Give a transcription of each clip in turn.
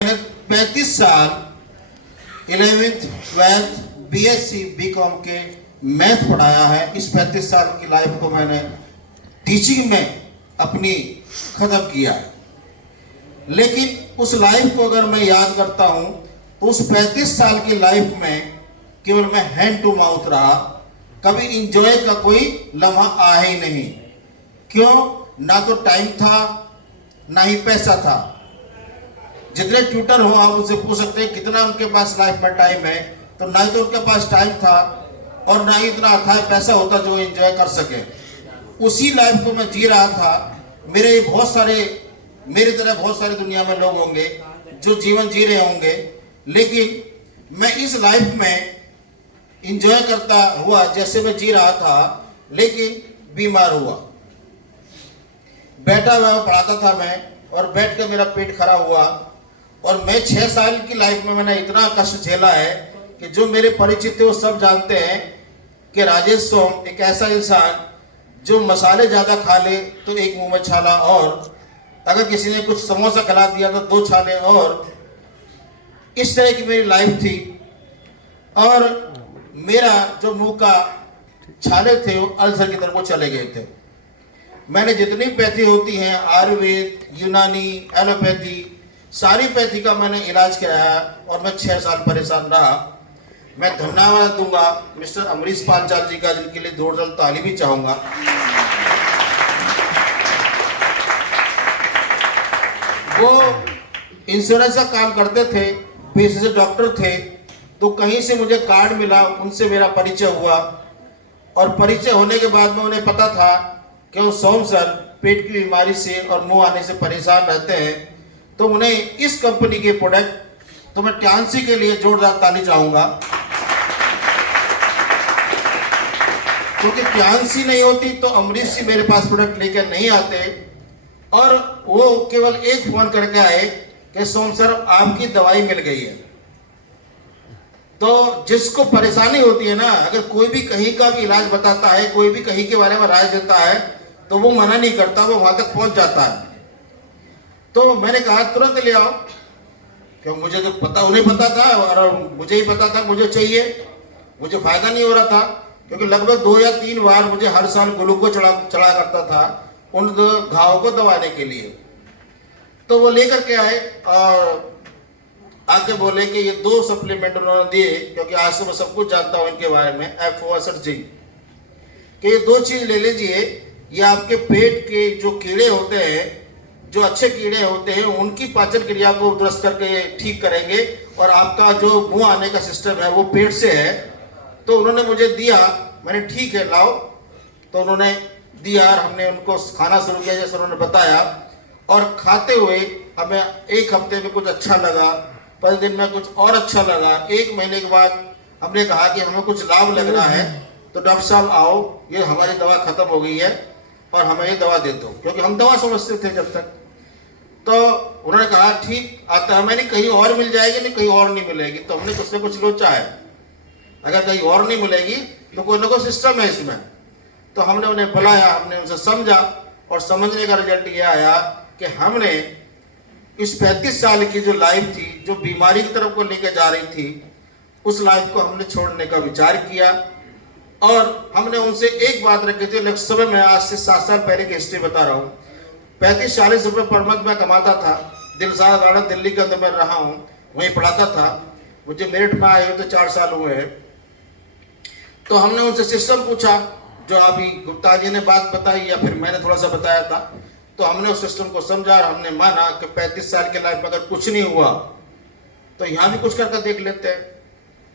मैंने 35 साल 11th 12th BSc BCom के मैथ पढ़ाया है। इस 35 साल की लाइफ को मैंने टीचिंग में अपनी खत्म किया है। लेकिन उस लाइफ को अगर मैं याद करता हूँ तो उस 35 साल की लाइफ में केवल मैं हैंड टू माउथ रहा, कभी इंजॉय का कोई लम्हा आया ही नहीं। क्यों? ना तो टाइम था ना ही पैसा था। जितने ट्यूटर हो आप उनसे पूछ सकते हैं कितना उनके पास लाइफ में टाइम है, तो ना ही तो उनके पास टाइम था और ना ही इतना अथाह पैसा होता जो एंजॉय कर सके। उसी लाइफ को मैं जी रहा था। मेरे तरह बहुत सारे दुनिया में लोग होंगे जो जीवन जी रहे होंगे, लेकिन मैं इस लाइफ में एंजॉय करता हुआ जैसे मैं जी रहा था, लेकिन बीमार हुआ। बैठा हुआ पढ़ाता था मैं और बैठ के मेरा पेट खराब हुआ। और मैं 6 साल की लाइफ में मैंने इतना कष्ट झेला है कि जो मेरे परिचित थे वो सब जानते हैं कि राजेश सोम एक ऐसा इंसान जो मसाले ज़्यादा खा ले तो एक मुंह में छाला, और अगर किसी ने कुछ समोसा खिला दिया तो 2 छाले, और इस तरह की मेरी लाइफ थी। और मेरा जो मुंह का छाले थे वो अल्सर की तरफ वो चले गए थे। मैंने जितनी पैथी होती हैं, आयुर्वेद, यूनानी, एलोपैथी, सारी पैथी का मैंने इलाज कराया और मैं 6 साल परेशान रहा। मैं धन्यवाद दूंगा मिस्टर अमरीश पांचाल जी का, जिनके लिए जोरदार ताली भी चाहूंगा। वो इंश्योरेंस का काम करते थे, पेशे से डॉक्टर थे, तो कहीं से मुझे कार्ड मिला, उनसे मेरा परिचय हुआ। और परिचय होने के बाद में उन्हें पता था कि वो सोम सर पेट की बीमारी से और मुंह आने से परेशान रहते हैं, तो उन्हें इस कंपनी के प्रोडक्ट, तो मैं ट्यांसी के लिए जोरदार ताली चाहूंगा, क्योंकि ट्यांसी नहीं होती तो अमरीश जी मेरे पास प्रोडक्ट लेकर नहीं आते। और वो केवल एक फोन करके आए कि सोम सर आपकी दवाई मिल गई है। तो जिसको परेशानी होती है ना, अगर कोई भी कहीं का भी इलाज बताता है, कोई भी कहीं के बारे में राय देता है, तो वो मना नहीं करता, वो वहां तक पहुंच जाता है। तो मैंने कहा तुरंत ले आओ, क्योंकि मुझे तो पता, उन्हें पता था और मुझे ही पता था मुझे चाहिए। मुझे फायदा नहीं हो रहा था, क्योंकि लगभग 2 या 3 बार मुझे हर साल ग्लूकोज चढ़ा करता था उन घावों को दबाने के लिए। तो वो लेकर के आए और आके बोले कि ये 2 सप्लीमेंट उन्होंने दिए, क्योंकि आज से मैं सब कुछ जानता हूँ इनके बारे में, F-O-S-H जिंक, कि ये 2 चीज ले लीजिए। ये आपके पेट के जो कीड़े होते हैं, जो अच्छे कीड़े होते हैं, उनकी पाचन क्रिया को दुरुस्त करके ठीक करेंगे, और आपका जो मुंह आने का सिस्टम है वो पेट से है। तो उन्होंने मुझे दिया, मैंने ठीक है लाओ, तो उन्होंने दिया और हमने उनको खाना शुरू किया जैसे उन्होंने बताया। और खाते हुए हमें 1 हफ्ते में कुछ अच्छा लगा, 5 दिन में कुछ और अच्छा लगा। 1 महीने के बाद हमने कहा कि हमें कुछ लाभ लग रहा है, तो डॉक्टर साहब आओ, ये हमारी दवा खत्म हो गई है और हमें ये दवा दे दो, क्योंकि हम दवा समझते थे जब तक। तो उन्होंने कहा ठीक आता है, मैंने कहीं और मिल जाएगी, नहीं कहीं और नहीं मिलेगी। तो हमने कुछ ना कुछ लोचा है, अगर कहीं और नहीं मिलेगी तो कोई ना कोई सिस्टम है इसमें। तो हमने उन्हें बुलाया, हमने उनसे समझा, और समझने का रिजल्ट ये आया कि हमने इस 35 साल की जो लाइफ थी, जो बीमारी की तरफ को लेकर जा रही थी, उस लाइफ को हमने छोड़ने का विचार किया। और हमने उनसे एक बात रखी थी, लगभग समय में आज से 7 साल पहले की हिस्ट्री बता रहा हूँ। 35-40 रुपये पर मंथ में कमाता था। दिलशाद गार्डन दिल्ली के अंदर मैं रहा हूँ, वहीं पढ़ाता था। मुझे मेरिट में आए हुए तो 4 साल हुए हैं। तो हमने उनसे सिस्टम पूछा, जो अभी गुप्ता जी ने बात बताई या फिर मैंने थोड़ा सा बताया था। तो हमने उस सिस्टम को समझा और हमने माना कि 35 साल की लाइफ में अगर कुछ नहीं हुआ तो यहाँ भी कुछ करके देख लेते हैं।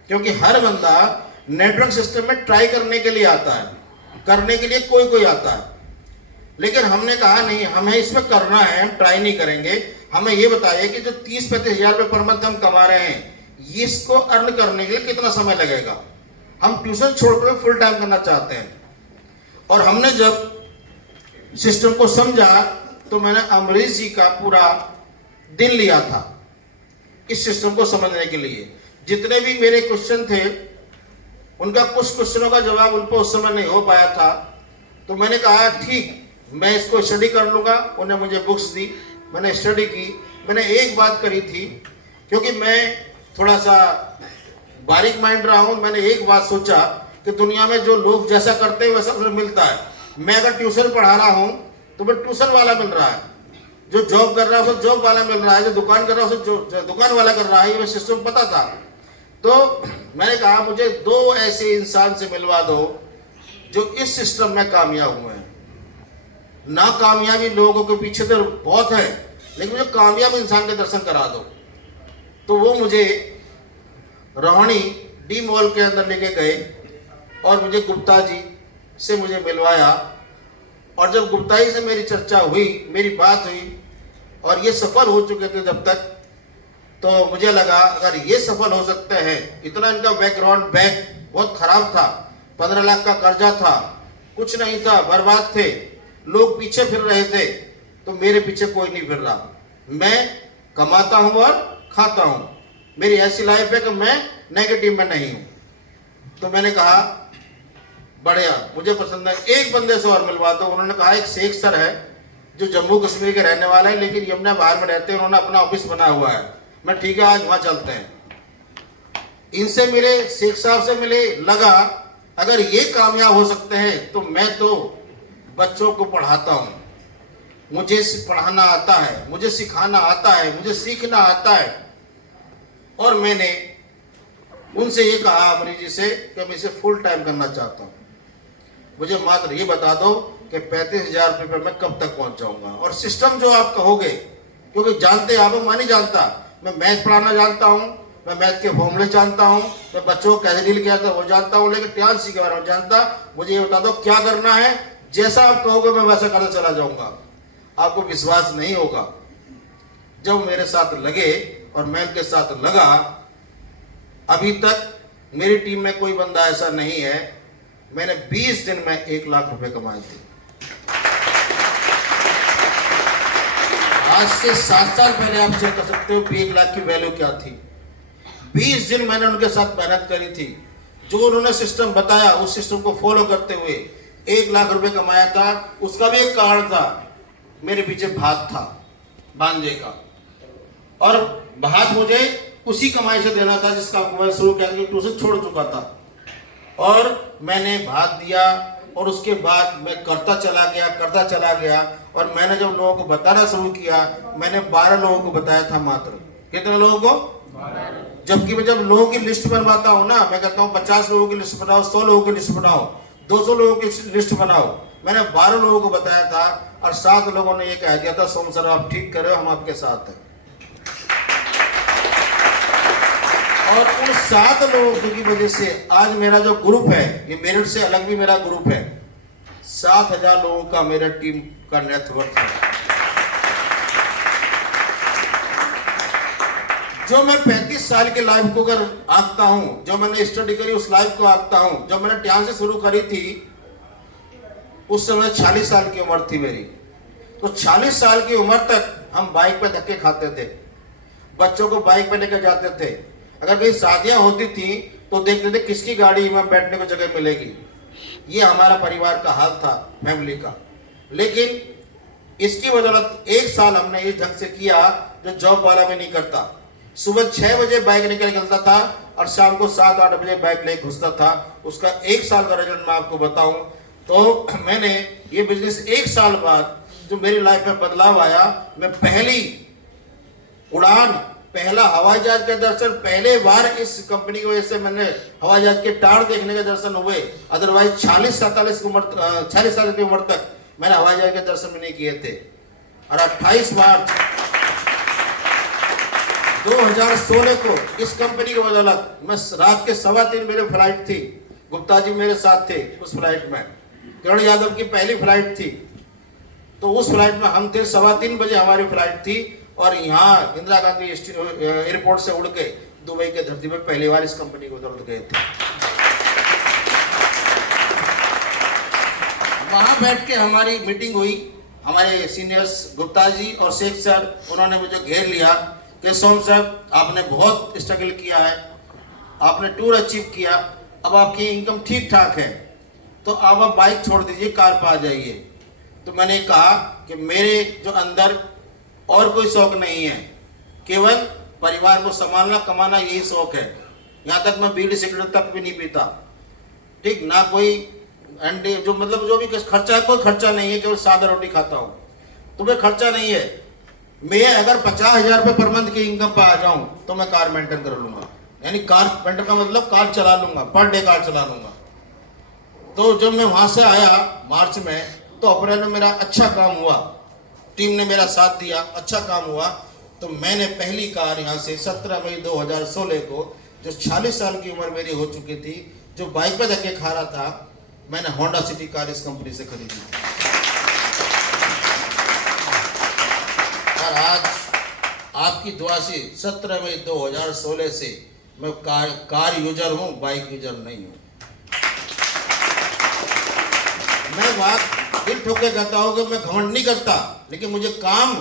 क्योंकि हर बंदा नेटवर्क सिस्टम में ट्राई करने के लिए आता है, करने के लिए कोई आता है। लेकिन हमने कहा नहीं, हमें इसमें करना है, हम ट्राई नहीं करेंगे। हमें ये बताइए कि जो 30-35 हज़ार रुपये पर मंथ हम कमा रहे हैं, इसको अर्न करने के लिए कितना समय लगेगा। हम ट्यूशन छोड़कर फुल टाइम करना चाहते हैं। और हमने जब सिस्टम को समझा तो मैंने अमरीश जी का पूरा दिन लिया था इस सिस्टम को समझने के लिए। जितने भी मेरे क्वेश्चन थे, उनका कुछ क्वेश्चनों का जवाब उन पर उस समय नहीं हो पाया था। तो मैंने कहा ठीक, मैं इसको स्टडी कर लूँगा। उन्हें मुझे बुक्स दी, मैंने स्टडी की। मैंने एक बात करी थी क्योंकि मैं थोड़ा सा बारीक माइंड रहा हूँ। मैंने एक बात सोचा कि दुनिया में जो लोग जैसा करते हैं वैसा उसे मिलता है। मैं अगर ट्यूशन पढ़ा रहा हूँ तो मैं ट्यूशन वाला मिल रहा है, जो जॉब कर रहा है उसे जॉब वाला मिल रहा है, जो दुकान कर रहा है उसे दुकान वाला कर रहा है। ये सिस्टम पता था। तो मैंने कहा मुझे दो ऐसे इंसान से मिलवा दो जो इस सिस्टम में कामयाब हुए हैं। नाकामयाबी लोगों के पीछे तो बहुत है, लेकिन मुझे कामयाब इंसान के दर्शन करा दो। तो वो मुझे रोहिणी डी मॉल के अंदर लेके गए और मुझे गुप्ता जी से मुझे मिलवाया। और जब गुप्ता जी से मेरी चर्चा हुई, मेरी बात हुई और ये सफल हो चुके थे जब तक, तो मुझे लगा अगर ये सफल हो सकते हैं, इतना इनका बैकग्राउंड बहुत खराब था, 15 लाख का कर्जा था, कुछ नहीं था, बर्बाद थे, लोग पीछे फिर रहे थे, तो मेरे पीछे कोई नहीं फिर रहा। मैं कमाता हूं और खाता हूं। मेरी ऐसी लाइफ है कि मैं नेगेटिव में नहीं हूं। तो मैंने कहा बढ़िया, मुझे पसंद है, एक बंदे से और मिलवा दो। उन्होंने कहा एक शेख सर है जो जम्मू कश्मीर के रहने वाले हैं, लेकिन यमुना बाहर में रहते हैं, उन्होंने अपना ऑफिस बना हुआ है। मैं ठीक है, आज वहां चलते हैं। इनसे मिले, शेख साहब से मिले, लगा अगर ये कामयाब हो सकते हैं तो मैं तो बच्चों को पढ़ाता हूँ, मुझे पढ़ाना आता है, मुझे सिखाना आता है, मुझे सीखना आता है। और मैंने उनसे ये कहा अमरीश जी से कि मैं इसे फुल टाइम करना चाहता हूँ, मुझे मात्र ये बता दो कि 35,000 रुपये पर मैं कब तक पहुँच जाऊँगा। और सिस्टम जो आप कहोगे, क्योंकि जानते आप, मैं नहीं जानता, मैं मैथ पढ़ाना जानता हूँ, मैं मैथ के फॉर्मूले जानता हूँ, मैं बच्चों को कैसे डील किया था वो जानता हूँ, लेकिन टियासी के बारे में जानता। मुझे ये बता दो क्या करना है, जैसा आप कहोगे मैं वैसा करते चला जाऊँगा। आपको विश्वास नहीं होगा, जब मेरे साथ लगे और मैं उनके साथ लगा, अभी तक मेरी टीम में कोई बंदा ऐसा नहीं है, मैंने 20 दिन में 1 लाख रुपए कमाए थे। आज से 7 साल पहले आप चेक कर सकते हो कि 1 लाख की वैल्यू क्या थी। 20 दिन मैंने उनके साथ मेहनत करी थी। जो उन्होंने सिस्टम बताया उस सिस्टम को फॉलो करते हुए 1 लाख रुपए कमाया था। उसका भी एक कारण था, मेरे पीछे भात था बांजे का, और भात मुझे उसी कमाई से देना था जिसका मैं शुरू किया, ट्यूशन छोड़ चुका था। और मैंने भात दिया और उसके बाद मैं करता चला गया। और मैंने जब लोगों को बताना शुरू किया, मैंने 12 लोगों को बताया था मात्र। कितने लोगों को? 12। जबकि मैं जब लोगों की लिस्ट बनवाता हूँ ना, मैं कहता हूँ 50 लोगों की लिस्ट बनाओ, 100 लोगों की लिस्ट बनाओ, 200 लोगों की लिस्ट बनाओ। मैंने 12 लोगों को बताया था और 7 लोगों ने ये कह दिया था सोम सर आप ठीक कर रहे हो, हम आपके साथ हैं। और उन 7 लोगों की वजह से आज मेरा जो ग्रुप है, ये मेरिट से अलग भी मेरा ग्रुप है, 7,000 लोगों का मेरा टीम का नेटवर्क है। जो मैं 35 साल के लाइफ को अगर आंकता हूं, जो मैंने स्टडी करी उस लाइफ को आंकता हूं, जब मैंने ध्यान से शुरू करी थी उस समय 40 साल की उम्र थी मेरी। तो 40 साल की उम्र तक हम बाइक पे धक्के खाते थे, बच्चों को बाइक पे लेकर जाते थे। अगर कहीं शादियां होती थी तो देखते थे किसकी गाड़ी में बैठने को जगह मिलेगी। ये हमारा परिवार का हाल था, फैमिली का। लेकिन इसकी बदौलत 1 साल हमने इस ढंग से किया जो जॉब वाला भी नहीं करता। सुबह 6 बजे बाइक निकलता था और शाम को 7-8 बजे बाइक लेके घुसता था। उसका 1 साल का रिजल्ट मैं आपको बताऊं तो मैंने ये बिजनेस 1 साल बाद जो मेरी लाइफ में बदलाव आया, मैं पहली उड़ान, पहला हवाई जहाज के दर्शन, पहले बार इस कंपनी की वजह से मैंने हवाई जहाज के टार देखने के दर्शन हुए। अदरवाइज 46 साल की उम्र तक मैंने हवाई जहाज के दर्शन भी नहीं किए थे। और 28 मार्च 2016 को इस कंपनी की बदौलत मैं रात के 3:15 मेरी फ्लाइट थी, गुप्ता जी मेरे साथ थे उस फ्लाइट में, किरण यादव की पहली फ्लाइट थी। तो उस फ्लाइट में हम थे, 3:15 बजे हमारी फ्लाइट थी और यहाँ इंदिरा गांधी एयरपोर्ट से उड़ के दुबई के धरती पर पहली बार इस कंपनी को उतर गए थे। वहां बैठ के हमारी मीटिंग हुई, हमारे सीनियर्स गुप्ता जी और शेख सर, उन्होंने मुझे घेर लिया कि सोम सर आपने बहुत स्ट्रगल किया है, आपने टूर अचीव किया, अब आपकी इनकम ठीक ठाक है, तो अब आप बाइक छोड़ दीजिए, कार पर आ जाइए। तो मैंने कहा कि मेरे जो अंदर और कोई शौक नहीं है, केवल परिवार को संभालना, कमाना, यही शौक है। यहाँ तक मैं बीड़ी सिगरेट तक भी नहीं पीता, ठीक ना, कोई अंडे जो मतलब जो भी खर्चा है, कोई खर्चा नहीं है, केवल सादा रोटी खाता हूँ, तो भाई खर्चा नहीं है। मैं अगर 50,000 रुपये पर मंथ की इनकम पर आ जाऊं तो मैं कार मेंटेन कर लूंगा, यानी कार मेंटेन का मतलब कार चला लूंगा, पर डे कार चला लूंगा। तो जब मैं वहां से आया मार्च में, तो अप्रैल में मेरा अच्छा काम हुआ, टीम ने मेरा साथ दिया, अच्छा काम हुआ। तो मैंने पहली कार यहाँ से 17 मई 2016 को, जो 40 साल की उम्र मेरी हो चुकी थी, जो बाइक पे धक्के खा रहा था, मैंने होंडा सिटी कार इस कंपनी से खरीदी। और आज आपकी दुआ से 17 मई 2016 से मैं कार यूजर हूँ, बाइक यूजर नहीं हूँ। मैं बात दिल ठोक के कहता हूँ कि मैं घमंड नहीं करता, लेकिन मुझे काम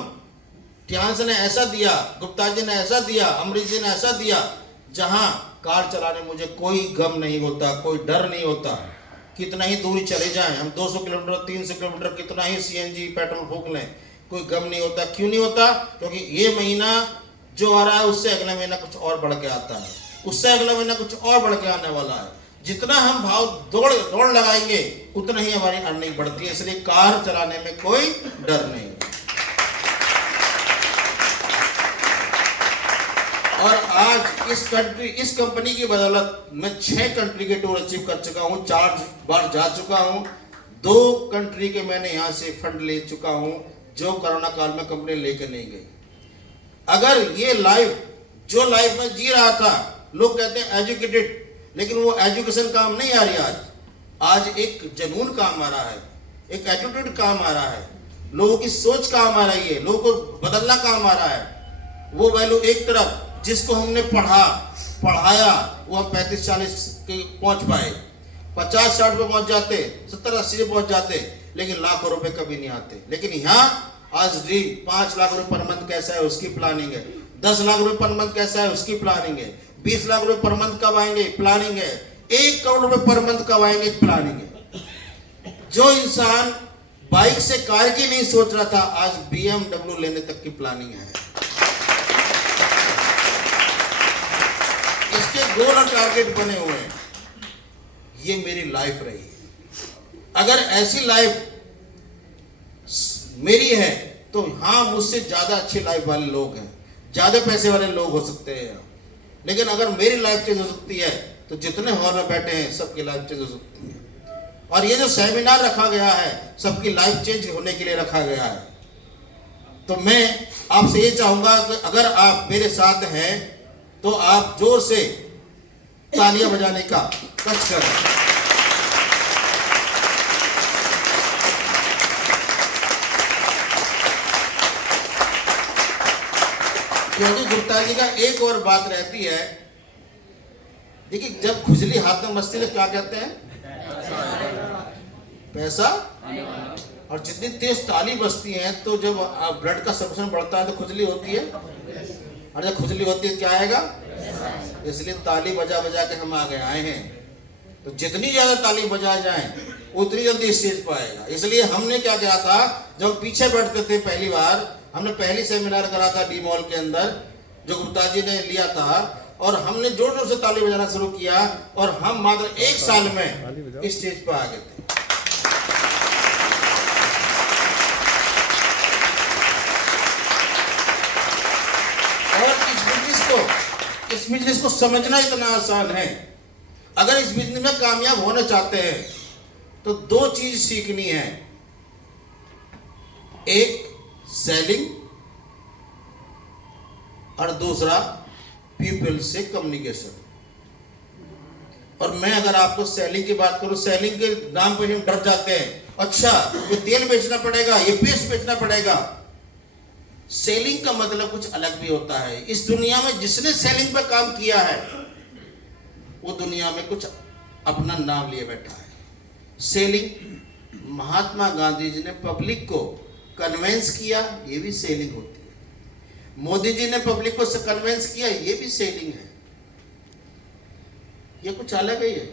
ध्यान ने ऐसा दिया, गुप्ता जी ने ऐसा दिया, अमरीश जी ने ऐसा दिया, जहां कार चलाने मुझे कोई गम नहीं होता, कोई डर नहीं होता। कितना ही दूरी चले जाएं, हम 200 किलोमीटर 300 किलोमीटर कितना ही सीएनजी पेट्रोल फूंक लें, कोई गम नहीं होता। क्यों नहीं होता? क्योंकि ये महीना जो आ रहा है उससे अगला महीना कुछ और बढ़ के आता है, उससे अगला महीना कुछ और बढ़ के आने वाला है। जितना हम भाव दौड़ लगाएंगे उतना ही हमारी अर्निंग बढ़ती है। इसलिए कार चलाने में कोई डर नहीं। और आज इस कंपनी की बदौलत मैं 6 कंट्री के टूर अचीव कर चुका हूँ, 4 बार जा चुका हूँ, 2 कंट्री के मैंने यहाँ से फंड ले चुका हूँ, जो कोरोना काल में कंपनी लेकर नहीं गई। अगर ये जो लाइफ में जी रहा था, लोग कहते हैं एजुकेटेड, लेकिन वो एजुकेशन काम नहीं आ रही। आज एक जुनून काम आ रहा है, एक एटीट्यूड काम आ रहा है, लोगों की सोच काम आ रही है, लोगों को बदलना काम आ रहा है। वो वैल्यू एक तरफ जिसको हमने पढ़ाया वो हम 35-40 के पहुंच पाए, 50-60 पे पहुंच जाते, 70-80 पे पहुंच जाते, लेकिन लाखों रुपए कभी नहीं आते। लेकिन यहाँ आज ड्रीम 5 लाख रुपए पर मंथ कैसा है उसकी प्लानिंग है, 10 लाख रुपए पर मंथ कैसा है उसकी प्लानिंग है, 20 लाख रुपए पर मंथ कब आएंगे प्लानिंग है, 1 करोड़ रुपए पर मंथ कब आएंगे प्लानिंग है। जो इंसान बाइक से कार की नहीं सोच रहा था, आज BMW लेने तक की प्लानिंग है। इसके गोल और टारगेट बने हुए हैं। ये मेरी लाइफ रही है। अगर ऐसी लाइफ मेरी है तो हाँ, मुझसे ज्यादा अच्छी लाइफ वाले लोग हैं, ज्यादा पैसे वाले लोग हो सकते हैं, लेकिन अगर मेरी लाइफ चेंज हो सकती है तो जितने हॉल में बैठे हैं सबकी लाइफ चेंज हो सकती है। और ये जो सेमिनार रखा गया है सबकी लाइफ चेंज होने के लिए रखा गया है। तो मैं आपसे ये चाहूंगा कि अगर आप मेरे साथ हैं तो आप जोर से तालियां बजाने का कष्ट करें। क्योंकि गुप्ता जी का एक और बात रहती है, देखिए जब खुजली हाथ में मस्ती में क्या कहते हैं, पैसा। और जितनी तेज ताली बजती है तो जब ब्लड का सर्कुलेशन बढ़ता है तो खुजली होती है, और जब खुजली होती है क्या आएगा। इसलिए ताली बजा बजा के हम आगे आए हैं, तो जितनी ज्यादा ताली बजाए जाए उतनी जल्दी स्टेज पर आएगा। इसलिए हमने क्या किया था, जब पीछे बैठते थे पहली बार, हमने पहली सेमिनार करा था डी मॉल के अंदर जो गुप्ता जी ने लिया था, और हमने जोर जोर से ताली बजाना शुरू किया, और हम मात्र 1 साल में इस स्टेज पर आ गए थे। और इस बिजनेस को समझना इतना आसान है। अगर इस बिजनेस में कामयाब होना चाहते हैं तो 2 चीज सीखनी है, एक सेलिंग और दूसरा पीपल से कम्युनिकेशन। और मैं अगर आपको सेलिंग की बात करूं, सेलिंग के नाम पे हम डर जाते हैं, अच्छा ये तेल बेचना पड़ेगा, ये पेस्ट बेचना पड़ेगा। सेलिंग का मतलब कुछ अलग भी होता है। इस दुनिया में जिसने सेलिंग पे काम किया है वो दुनिया में कुछ अपना नाम लिए बैठा है। सेलिंग, महात्मा गांधी जी ने पब्लिक को कन्वेंस किया, ये भी सेलिंग होती है। मोदी जी ने पब्लिक को कन्वेंस किया, ये भी सेलिंग है। ये कुछ अलग है। ये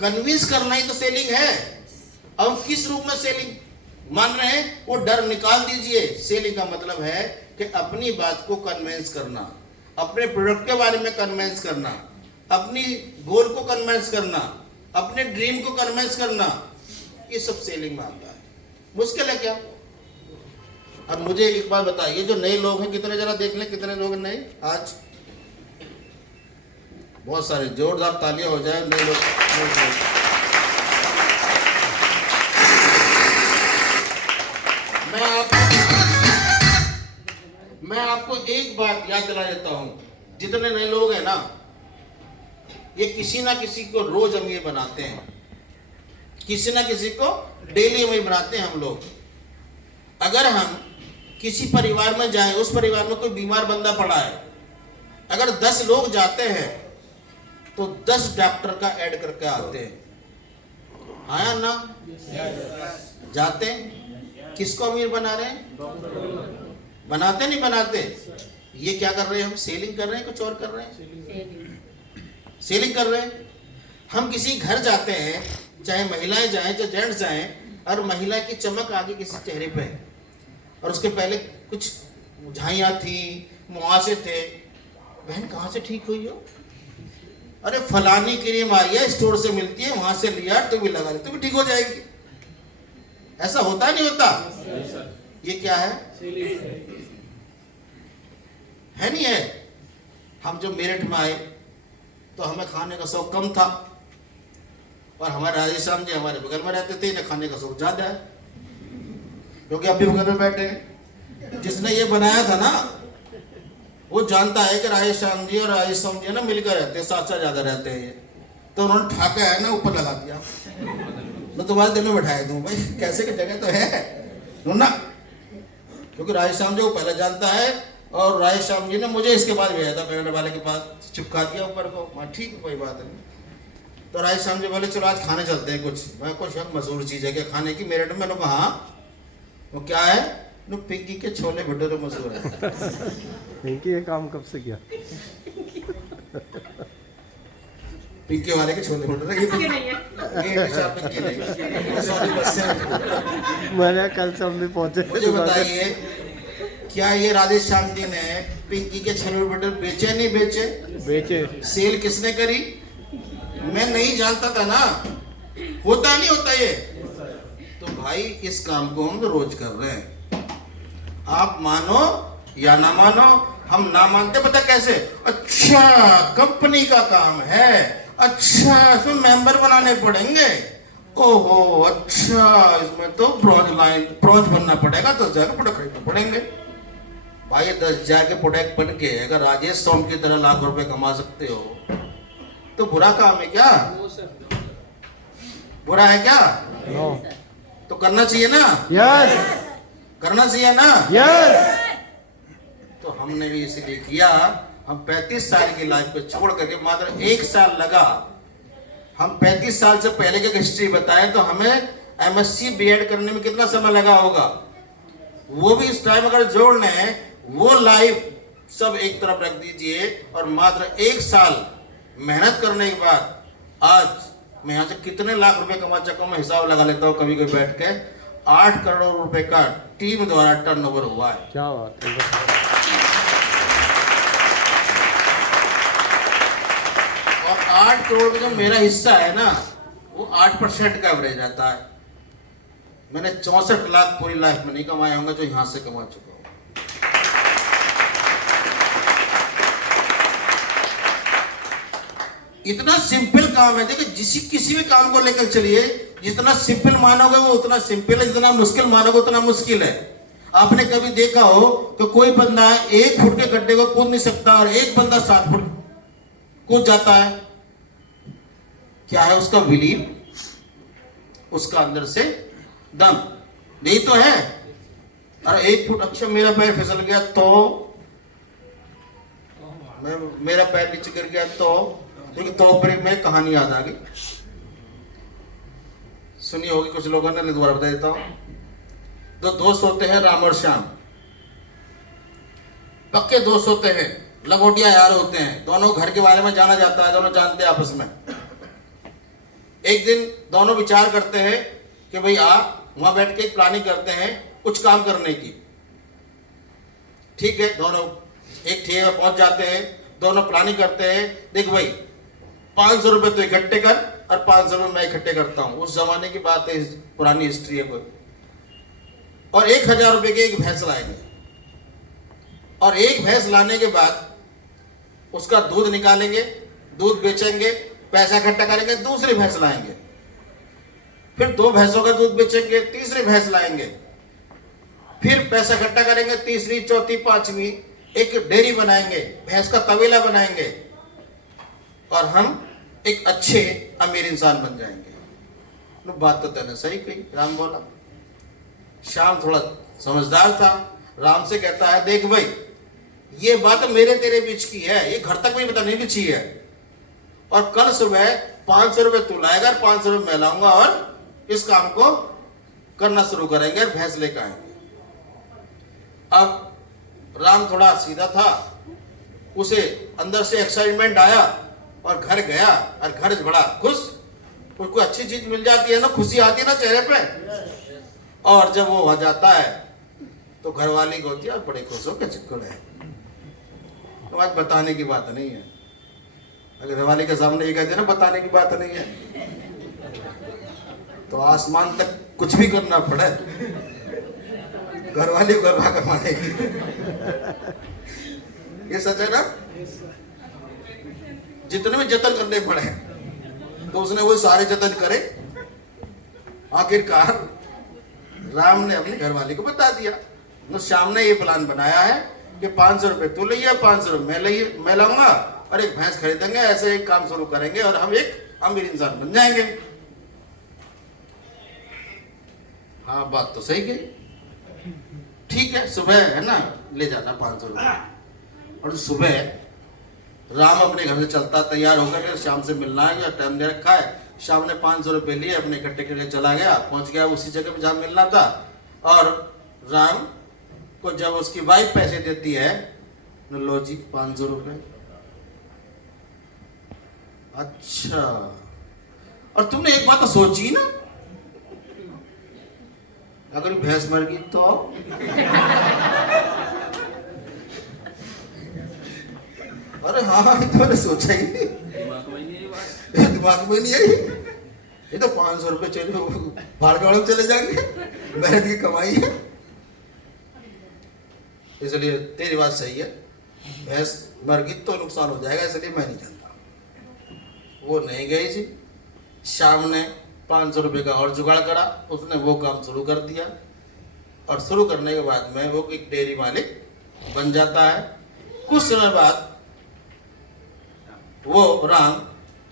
कन्विंस करना ही तो सेलिंग है। अब किस रूप में सेलिंग मान रहे हैं, वो डर निकाल दीजिए। सेलिंग का मतलब है कि अपनी बात को कन्वेंस करना, अपने प्रोडक्ट के बारे में कन्वेंस करना, अपनी गोल को कन्वेंस करना, अपने ड्रीम को कन्वेंस करना, ये सब सेलिंग में आता है। मुश्किल है क्या? अब मुझे एक बात बताइए, जो नए लोग हैं कितने, जरा देख लें कितने लोग नए आज? बहुत सारे, जोरदार तालियां हो जाए नए लोग। मैं आपको एक बात याद दिला देता हूं, जितने नए लोग हैं ना, ये किसी ना किसी को रोज अमीर बनाते हैं, किसी ना किसी को डेली अमीर बनाते हैं हम लोग। अगर हम किसी परिवार में जाएं, उस परिवार में कोई बीमार बंदा पड़ा है, अगर 10 लोग जाते हैं तो 10 डॉक्टर का ऐड करके आते हैं, आया ना? जाते हैं, किसको अमीर बना रहे हैं? बनाते नहीं बनाते? ये क्या कर रहे हैं हम? सेलिंग कर रहे हैं, कुछ और कर रहे हैं? सेलिंग कर रहे हैं। हम किसी घर जाते हैं, चाहे महिलाएं जाएं चाहे जेंट्स जाएं, और महिला की चमक आ गई किसी चेहरे पे, और उसके पहले कुछ झाइयाँ थी, मुहासे थे, बहन कहाँ से ठीक हुई हो? अरे फलानी क्रीम आई है, स्टोर से मिलती है, वहां से लिया, तो भी लगा ले, तो भी ठीक हो जाएगी। ऐसा होता नहीं होता? ये क्या है नहीं है? हम जब मेरठ में आए तो हमें खाने का शौक कम था, और हमारे राजेश श्याम जी हमारे बगल में रहते थे, इन्हें खाने का शौक ज्यादा है, क्योंकि अभी बगल में बैठे हैं। जिसने ये बनाया था ना, वो जानता है कि राजेश श्याम जी और राजेश श्याम जी ना मिलकर रहते हैं, साथ साथ ज्यादा रहते हैं ये, तो उन्होंने ठाका है ना ऊपर लगा दिया। मैं तुम्हारे दिल में बैठाया दूं भाई, कैसे की जगह तो है ना, क्योंकि राजेश श्याम जी को पहले जानता है, और राजेश श्याम जी ने मुझे इसके बाद भेजा था पेड़ वाले के पास, चिपका दिया ऊपर को। मैं ठीक, कोई बात नहीं। तो राजेश श्याम जी बोले चलो आज खाने चलते हैं कुछ। मैं कुछ मशहूर चीज़ है क्या खाने की मेरठ में? लोग हाँ, वो क्या है? नो, पिंकी के छोले भटूरे मशहूर है। पिंकी ये काम कब से किया? पिंकी वाले के छोले भटूरे मैंने कल से हम भी पहुंचे। मुझे बताइए, क्या ये राजेश श्याम जी ने पिंकी के छोले भटूरे बेचे नहीं बेचे? बेचे। सेल किसने करी? मैं नहीं जानता था ना, होता नहीं होता ये। तो भाई इस काम को हम रोज कर रहे हैं, आप मानो या ना मानो, हम ना मानते पता कैसे? अच्छा कंपनी का काम है, अच्छा इसमें मेंबर बनाने पड़ेंगे, ओहो अच्छा इसमें तो ब्रॉन्ज बनना पड़ेगा, 10,000 के प्रोडक्ट खरीदने पड़ेंगे। भाई 10,000 के प्रोडक्ट बन के अगर राजेश सोम की तरह लाख रुपए कमा सकते हो तो बुरा काम है क्या? बुरा है क्या? नो। तो करना चाहिए ना? यस। करना चाहिए ना? यस। तो हमने भी इसीलिए किया। हम 35 साल की लाइफ को छोड़ करके मात्र 1 साल लगा। हम 35 साल से पहले की हिस्ट्री बताएं तो हमें MSc B.Ed करने में कितना समय लगा होगा, वो भी इस टाइम अगर जोड़ने हैं, वो लाइफ सब एक तरफ रख दीजिए, और मात्र 1 साल मेहनत करने के बाद आज मैं यहाँ से कितने लाख रुपए कमा चुका हूं, मैं हिसाब लगा लेता हूँ कभी कभी बैठ के। 8 करोड़ रुपए का टीम द्वारा टर्नओवर हुआ है। क्या बात है। और 8 करोड़ में जो मेरा हिस्सा है ना, वो 8% का एवरेज रहता है। मैंने 64 लाख पूरी लाइफ में नहीं कमाए होंगे जो यहां से कमा चुका हूं। इतना सिंपल काम है। देखिए किसी भी काम को लेकर चलिए, जितना सिंपल मानोगे वो उतना सिंपल है, जितना मुश्किल मानोगे उतना मुश्किल है। आपने कभी देखा हो कि कोई बंदा 1 फुट के गड्ढे को कूद नहीं सकता और एक बंदा 7 फुट कूद जाता है? क्या है उसका बिलीव, उसका अंदर से दम, यही तो है। अरे 1 फुट, अच्छा मेरा पैर फिसल गया तो, मेरा पैर नीचे गिर गया तो, देखिए तो पर में कहानी याद आ गई, सुनी होगी कुछ लोगों ने, दोबारा बता देता हूं। दो दोस्त होते हैं, राम और श्याम, पक्के दोस्त होते हैं, लंगोटिया यार होते हैं, दोनों घर के बारे में जाना जाता है, दोनों जानते हैं आपस में। एक दिन दोनों विचार करते हैं कि भाई आ वहां बैठ के प्लानिंग करते हैं कुछ काम करने की। ठीक है, दोनों एक ठेके में पहुंच जाते हैं, दोनों प्लानिंग करते हैं, देख भाई 500 रुपए तो इकट्ठे कर और 500 रुपए मैं इकट्ठे करता हूं। उस जमाने की बात है, पुरानी हिस्ट्री है कोई। और 1000 रुपए की एक भैंस लाएंगे और एक भैंस लाने के बाद उसका दूध निकालेंगे, दूध बेचेंगे, पैसा इकट्ठा करेंगे, दूसरी भैंस लाएंगे, फिर 2 भैंसों का दूध बेचेंगे, तीसरी भैंस लाएंगे, फिर पैसा इकट्ठा करेंगे, तीसरी, चौथी, पांचवी, एक डेयरी बनाएंगे, भैंस का तबेला बनाएंगे और हम एक अच्छे अमीर इंसान बन जाएंगे। बात तो तूने सही कही, राम बोला। श्याम थोड़ा समझदार था, राम से कहता है, देख भाई ये बात मेरे तेरे बीच की है, ये घर तक भी पता नहीं बिछी है, और कल सुबह 500 रुपए तू लाएगा, 500 रुपए मैं लाऊंगा और इस काम को करना शुरू करेंगे और भैंस लेकर आएंगे। अब राम थोड़ा सीधा था, उसे अंदर से एक्साइटमेंट आया और घर गया और घर बड़ा खुश, उसको अच्छी चीज मिल जाती है ना, खुशी आती है ना चेहरे पे। और जब वो हो जाता है तो घरवाली को होती है बड़े खुश हो के चिक्कड़ है। तो आज बताने की बात नहीं है, अगर घरवाली के सामने ये कहते ना बताने की बात नहीं है, तो आसमान तक कुछ भी करना पड़े, घरवाली को गरबा कमाएगी। ये सच है ना, जितने भी जतन करने पड़े तो उसने वो सारे जतन करे। आखिरकार राम ने अपनी घरवाली को बता दिया, तो श्याम ने ये प्लान बनाया है कि 500 रुपए तू लिया, 500 रुपए मैं लाऊंगा और एक भैंस खरीदेंगे, ऐसे एक काम शुरू करेंगे और हम एक अमीर इंसान बन जाएंगे। हाँ बात तो सही कही, ठीक है सुबह है ना ले जाना 500 रुपए। और सुबह राम अपने घर से चलता तैयार होकर के श्याम से मिलना है, टाइम दे रखा है। श्याम ने 500 रुपए लिए, अपने इकट्ठे करके चला गया, पहुंच गया उसी जगह पे जहां मिलना था। और राम को जब उसकी वाइफ पैसे देती है, लो जी 500 रुपए। अच्छा, और तुमने एक बात तो सोची ना, अगर भैंस मर गई तो अरे हाँ तो मैंने सोचा ही नहीं, दिमाग में नहीं आई। ये तो 500 रुपए चले भाड़ गाड़ो चले जाएंगे, मेहनत की कमाई है। इसलिए तेरी बात सही है, भैंस मर गई तो नुकसान हो जाएगा, इसलिए मैं नहीं जानता। वो नहीं गई जी, श्याम ने 500 रुपए का और जुगाड़ करा, उसने वो काम शुरू कर दिया और शुरू करने के बाद में वो एक डेयरी मालिक बन जाता है। कुछ समय बाद वो राम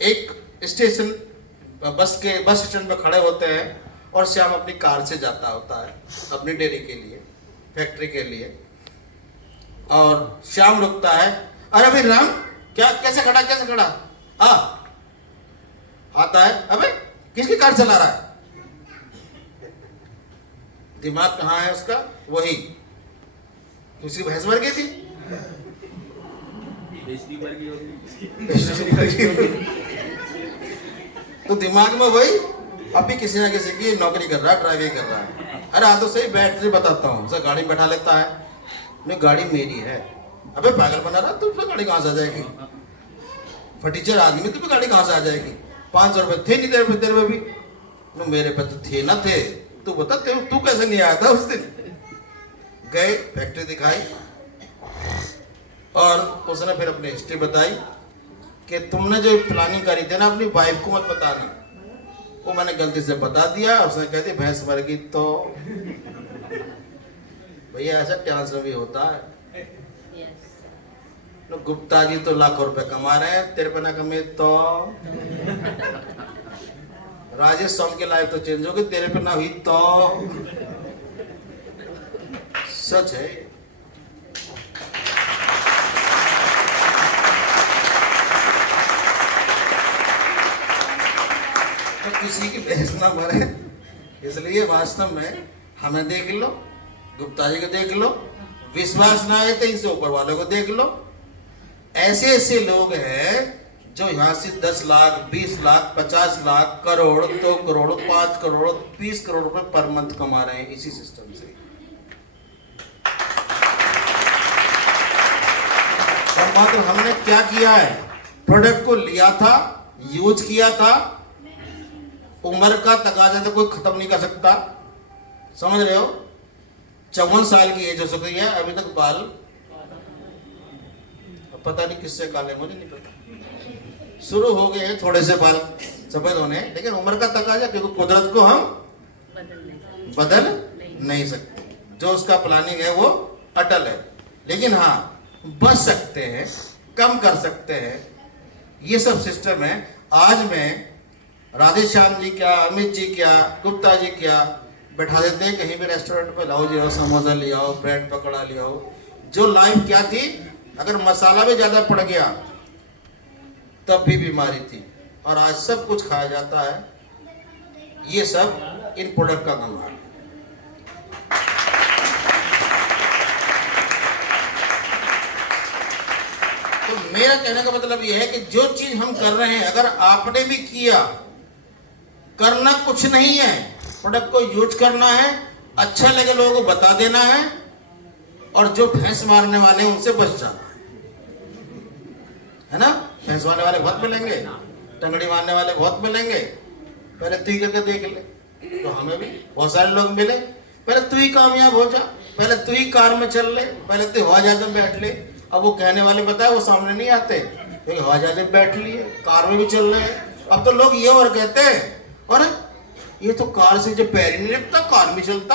एक स्टेशन बस स्टैंड पर खड़े होते हैं और श्याम अपनी कार से जाता होता है अपनी डेयरी के लिए, फैक्ट्री के लिए। और श्याम रुकता है, अरे भाई राम क्या कैसे खड़ा हाँ आता है, अबे किसकी कार चला रहा है? दिमाग कहाँ है उसका, वही उसकी भैंस मर गई थी, तो दिमाग में वही अभी किसी ना किसी की नौकरी कर रहा है, ड्राइविंग कर रहा है। अरे हाँ तो सही, बैठ से बताता हूँ, उसे गाड़ी में बैठा लेता है, नहीं गाड़ी मेरी है। अबे पागल बना रहा, तुम गाड़ी कहाँ से आ जाएगी, फटीचर आदमी, तुम्हें गाड़ी कहाँ से आ जाएगी? 500 रुपए थे नहीं तेरे में भी, तो मेरे पे तो थे ना थे, तू बता तू कैसे नहीं आया था उस दिन? गए फैक्ट्री दिखाई और उसने फिर अपनी हिस्ट्री बताई कि तुमने जो प्लानिंग करी थी ना अपनी वाइफ को मत बताना, वो मैंने गलती से बता दिया। और उसने कहती भैंस मर गई तो भैया ऐसा चांस भी होता है। गुप्ता जी तो लाखों रुपए कमा रहे हैं, तेरे पे ना कमे तो राजेश स्वामी की लाइफ तो चेंज होगी, तेरे पे ना हुई तो। सच है। तो किसी की भैंस ना मरे, इसलिए वास्तव में हमें देख लो, गुप्ता जी को देख लो, विश्वास ना आए तो इनसे ऊपर वालों को देख लो। ऐसे ऐसे लोग हैं जो यहाँ से 10 लाख, 20 लाख, 50 लाख, करोड़, 2 करोड़, 5 करोड़, 20 करोड़ रुपए पर मंथ कमा रहे हैं इसी सिस्टम से। मात्र हमने क्या किया है, प्रोडक्ट को लिया था, यूज किया था, उम्र का तकाजा तो कोई खत्म नहीं कर सकता, समझ रहे हो। 54 साल की एज हो सकती है, अभी तक बाल पता नहीं किससे काले, मुझे नहीं पता, शुरू हो गए हैं थोड़े से बाल सफेद होने, लेकिन उम्र का तकाजा, क्योंकि कुदरत को हम बदल नहीं सकते, जो उसका प्लानिंग है वो अटल है। लेकिन हाँ, बच सकते हैं, कम कर सकते हैं, ये सब सिस्टम है। आज मैं राधेश्याम जी क्या, अमित जी क्या, गुप्ता जी क्या बैठा देते हैं कहीं भी रेस्टोरेंट पे, लाओ जी आओ, समोसा ले आओ, ब्रेड पकौड़ा ले आओ। जो लाइफ क्या थी, अगर मसाला भी ज्यादा पड़ गया तब भी बीमारी थी, और आज सब कुछ खाया जाता है। ये सब इन प्रोडक्ट का कमाल है। तो मेरा कहने का मतलब यह है कि जो चीज हम कर रहे हैं, अगर आपने भी किया, करना कुछ नहीं है, प्रोडक्ट को यूज करना है, अच्छा लगे लोगों को बता देना है, और जो भैंस मारने वाले हैं उनसे बच जाना है ना। भैंस मारने वाले बहुत मिलेंगे, टंगड़ी मारने वाले बहुत मिलेंगे, पहले तू ही करके देख ले। तो हमें भी बहुत सारे लोग मिले, पहले तू ही कामयाब हो जा, पहले तू ही कार में चल ले, पहले तू हवाई जहाज में बैठ ले। अब वो कहने वाले पता है वो सामने नहीं आते, क्योंकि हवाई जहाज में बैठ लिए, कार में भी चल रहे हैं। अब तो लोग ये और कहते हैं, और ये तो कार से जो पैर ही नहीं लगता, कार में चलता।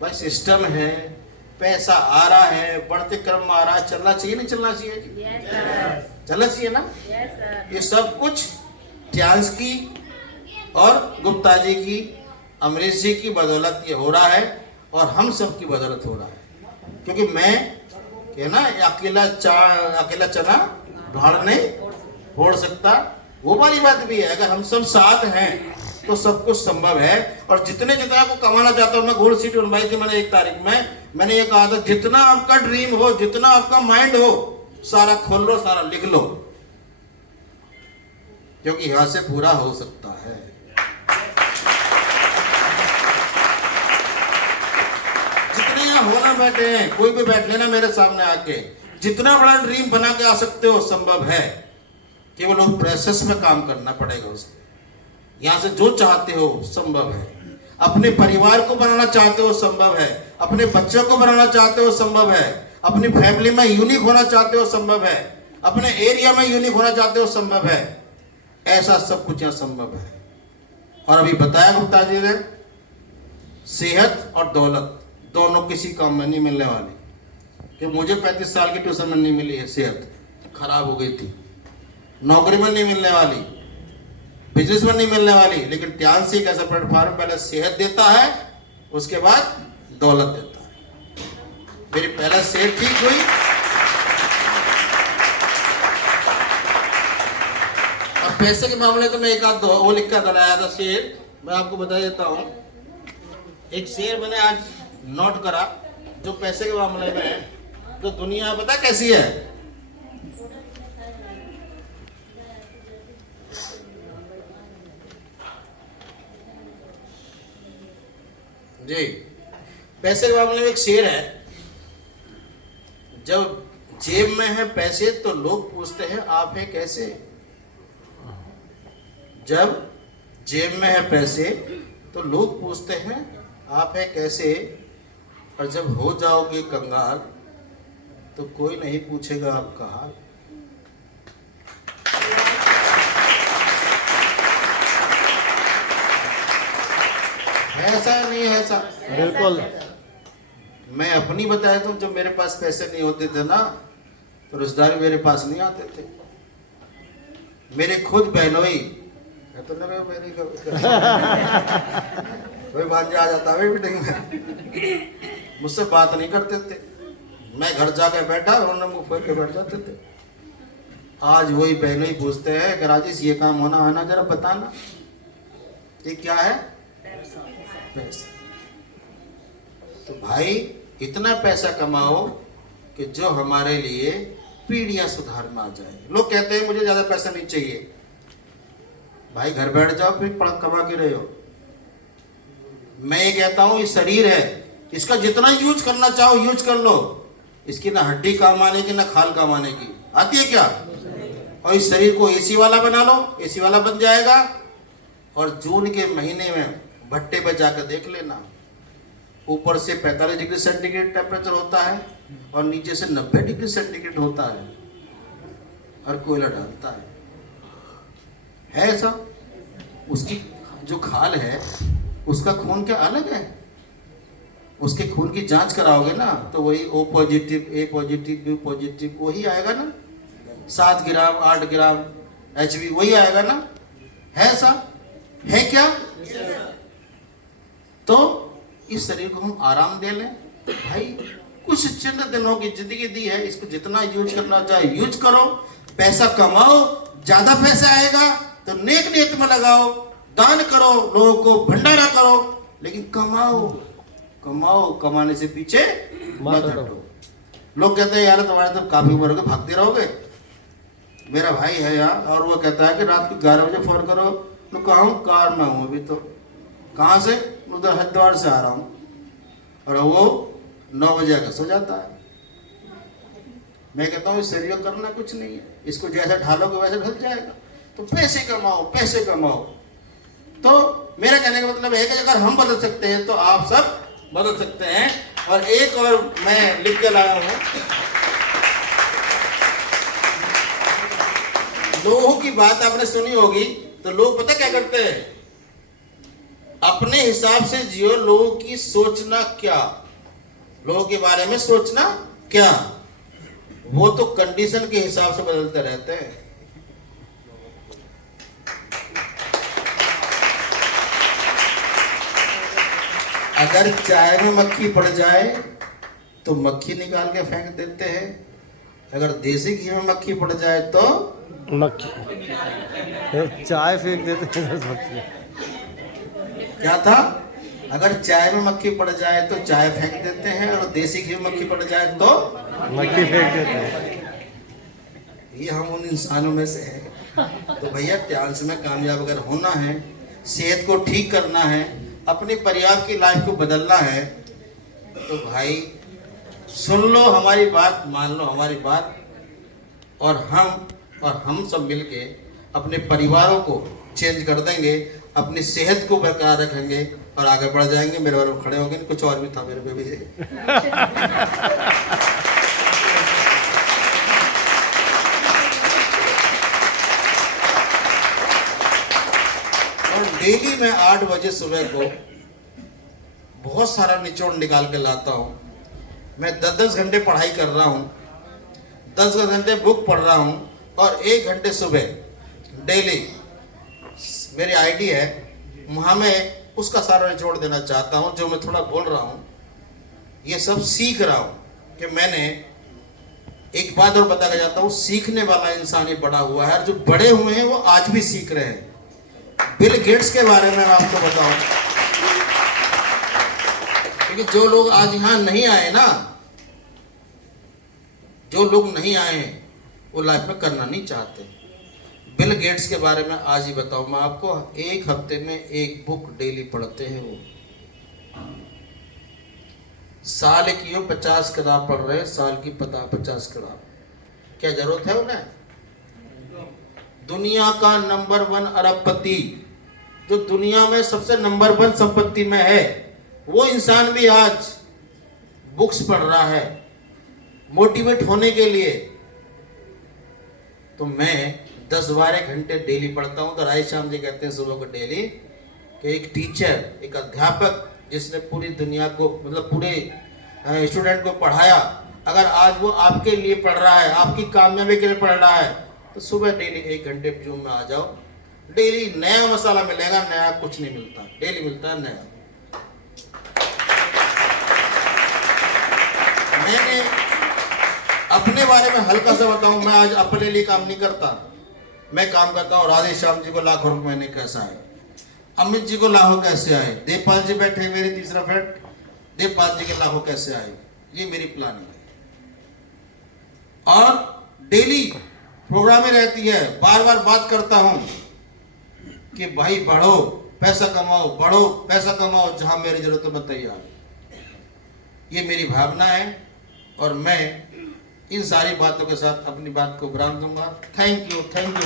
भाई सिस्टम है, पैसा आ रहा है, बढ़ते क्रम आ रहा है, चलना चाहिए नहीं चलना चाहिए? चलना चाहिए ना। ये सब कुछ ध्यान की और गुप्ता जी की, अमरीश जी की बदौलत ये हो रहा है, और हम सब की बदौलत हो रहा है। क्योंकि मैं क्या ना, अकेला चना भाड़ नहीं फोड़ सकता, वो वाली बात भी है। अगर हम सब साथ हैं तो सब कुछ संभव है। और जितना को कमाना चाहता हूँ मैं, गोल्ड सीट बनवाई थी मैंने 1 तारीख में, मैंने ये कहा था जितना आपका ड्रीम हो, जितना आपका माइंड हो, सारा खोल लो, सारा लिख लो, क्योंकि यहां से पूरा हो सकता है। जितने यहाँ होना बैठे हैं, कोई भी बैठ लेना मेरे सामने आके, जितना बड़ा ड्रीम बना के आ सकते हो, संभव है। केवल वो प्रोसेस में काम करना पड़ेगा उसको। यहां से जो चाहते हो संभव है। अपने परिवार को बनाना चाहते हो, संभव है। अपने बच्चों को बनाना चाहते हो, संभव है। अपनी फैमिली में यूनिक होना चाहते हो, संभव है। अपने एरिया में यूनिक होना चाहते हो, संभव है। ऐसा सब कुछ यहाँ संभव है। और अभी बताया गुप्ता जी ने, सेहत और दौलत दोनों किसी काम में नहीं मिलने वाली। कि मुझे 35 साल की ट्यूशन में नहीं मिली है, सेहत खराब हो गई थी, नौकरी में नहीं मिलने वाली, बिजनेस में नहीं मिलने वाली, लेकिन ध्यान से एक ऐसा प्लेटफॉर्म पहले सेहत देता है, उसके बाद दौलत देता है। मेरी पहला सेहत ठीक हुई, और पैसे के मामले तो मैं एक आध वो लिख कर बनाया था शेर, मैं आपको बता देता हूं। एक शेर मैंने आज नोट करा जो पैसे के मामले में है, जो दुनिया पता कैसी है। जी, पैसे के मामले में एक शेर है, जब जेब में है पैसे तो लोग पूछते हैं आप हैं कैसे। जब जेब में है पैसे तो लोग पूछते हैं आप हैं कैसे, और जब हो जाओगे कंगाल तो कोई नहीं पूछेगा आपका हाल। ऐसा नहीं है, ऐसा बिल्कुल। मैं अपनी बताया तो जब मेरे पास पैसे नहीं होते थे ना, तो रिश्तेदार मेरे पास नहीं आते थे। मेरे खुद बहनोई तो लगा कोई भांजा आ जाता है मीटिंग में, मुझसे बात नहीं करते थे। मैं घर जाके बैठा, उन्होंने मुंह फेर के बैठ जाते थे। आज वही बहनोई पूछते हैं कि राजेश ये काम होना है ना, जरा बताना ये क्या है। पैसा। तो भाई इतना पैसा कमाओ कि जो हमारे लिए पीढ़ियां सुधार में आ जाए। लोग कहते हैं मुझे ज्यादा पैसा नहीं चाहिए, भाई घर बैठ जाओ फिर पढ़ कमा के रहे हो। मैं ये कहता हूं ये शरीर है, इसका जितना यूज करना चाहो यूज कर लो, इसकी ना हड्डी काम आने की ना खाल काम आने की, आती है क्या? और इस शरीर को एसी वाला बना लो, एसी वाला बन जाएगा। और जून के महीने में भट्टे पे जाकर देख लेना, ऊपर से 45 डिग्री सेंटीग्रेड टेम्परेचर होता है और नीचे से 90 डिग्री सेंटीग्रेड होता है, और कोयला डालता है ऐसा। उसकी जो खाल है उसका खून क्या अलग है? उसके खून की जांच कराओगे ना तो वही O positive, A positive, B positive वही आएगा ना, 7 ग्राम 8 ग्राम HB वही आएगा ना। है ऐसा? है क्या? तो इस शरीर को हम आराम दे लें भाई। कुछ चंद दिनों की जिंदगी दी है, इसको जितना यूज करना चाहे यूज करो, पैसा कमाओ, ज्यादा पैसा आएगा तो नेक नियत में लगाओ, दान करो, लोगों को भंडारा करो, लेकिन कमाओ, कमाओ, कमाने से पीछे मत हटो। लोग कहते हैं यार तुम्हारे तो काफी उम्र हो गए, भागते रहोगे। मेरा भाई है यार, और वो कहता है कि रात को 11 बजे फोन करो, तो कहा हूँ कार में हूँ अभी। तो कहाँ से? उधर हरिद्वार से आ रहा हूँ। और वो 9 बजे आकर सो जाता है। मैं कहता हूँ इस शरीर को करना कुछ नहीं है, इसको जैसा ढालोगे वैसे ढल जाएगा। तो पैसे कमाओ, पैसे कमाओ। तो मेरा कहने का मतलब है कि अगर हम बदल सकते हैं तो आप सब बदल सकते हैं। और एक और मैं लिख के लाया हूँ, लोगों की बात आपने सुनी होगी, तो लोग पता क्या करते हैं? अपने हिसाब से जियो, लोगों की सोचना क्या, लोगों के बारे में सोचना क्या, वो तो कंडीशन के हिसाब से बदलते रहते हैं। अगर चाय में मक्खी पड़ जाए तो मक्खी निकाल के फेंक देते हैं, अगर देसी घी में मक्खी पड़ जाए तो मक्खी चाय फेंक देते हैं। क्या था? अगर चाय में मक्खी पड़ जाए तो चाय फेंक देते हैं, और देसी घी में मक्खी पड़ जाए तो मक्खी फेंक देते हैं। ये हम उन इंसानों में से हैं। तो भैया ध्यान से में कामयाब अगर होना है, सेहत को ठीक करना है, अपने परिवार की लाइफ को बदलना है, तो भाई सुन लो हमारी बात, मान लो हमारी बात, और हम सब मिलके अपने परिवारों को चेंज कर देंगे, अपनी सेहत को बरकरार रखेंगे और आगे बढ़ जाएंगे। मेरे बारे में खड़े होंगे। कुछ और भी था मेरे पे भी। और डेली मैं 8 बजे सुबह को बहुत सारा निचोड़ निकाल के लाता हूँ। मैं 10-10 घंटे पढ़ाई कर रहा हूँ, 10 घंटे बुक पढ़ रहा हूँ, और 1 घंटे सुबह डेली मेरी आईडी है, वहाँ मैं उसका सारा निचोड़ देना चाहता हूँ। जो मैं थोड़ा बोल रहा हूँ ये सब सीख रहा हूँ कि मैंने एक बात और बताना चाहता हूँ, सीखने वाला इंसान ही बड़ा हुआ है, और जो बड़े हुए हैं वो आज भी सीख रहे हैं। बिल गेट्स के बारे में मैं आपको बताऊं, क्योंकि जो लोग आज यहाँ नहीं आए ना, जो लोग नहीं आए हैं वो लाइफ में करना नहीं चाहते। बिल गेट्स के बारे में आज ही बताऊं मैं आपको, 1 हफ्ते में 1 बुक डेली पढ़ते हैं वो। साल की 50 किताब पढ़ रहे हैं, साल की 50 किताब। क्या जरूरत है उन्हें? दुनिया का नंबर 1 अरबपति, जो दुनिया में सबसे नंबर 1 संपत्ति में है, वो इंसान भी आज बुक्स पढ़ रहा है मोटिवेट होने के लिए। तो मैं 10-12 घंटे डेली पढ़ता हूँ। तो राय श्याम जी कहते हैं सुबह को डेली कि एक टीचर, एक अध्यापक जिसने पूरी दुनिया को, मतलब पूरे स्टूडेंट को पढ़ाया, अगर आज वो आपके लिए पढ़ रहा है, आपकी कामयाबी के लिए पढ़ रहा है, तो सुबह डेली 1 घंटे जूम में आ जाओ। डेली नया मसाला मिलेगा, नया कुछ नहीं मिलता, डेली मिलता है नया। मैंने अपने बारे में हल्का सा बताऊं, मैं आज अपने लिए काम नहीं करता, मैं काम करता हूँ राधे श्याम जी को लाखों रुपए महीने कैसा आए, अमित जी को लाखों कैसे आए, देवपाल जी बैठे मेरे तीसरा फ्रेंड, देवपाल जी के लाखों कैसे आए, ये मेरी प्लानिंग है। और डेली प्रोग्राम में रहती है, बार बार बात करता हूँ कि भाई बढ़ो पैसा कमाओ, बढ़ो पैसा कमाओ, जहां मेरी जरूरत है मैं तैयार। ये मेरी भावना है और मैं इन सारी बातों के साथ अपनी बात को विराम दूंगा। Thank you, thank you.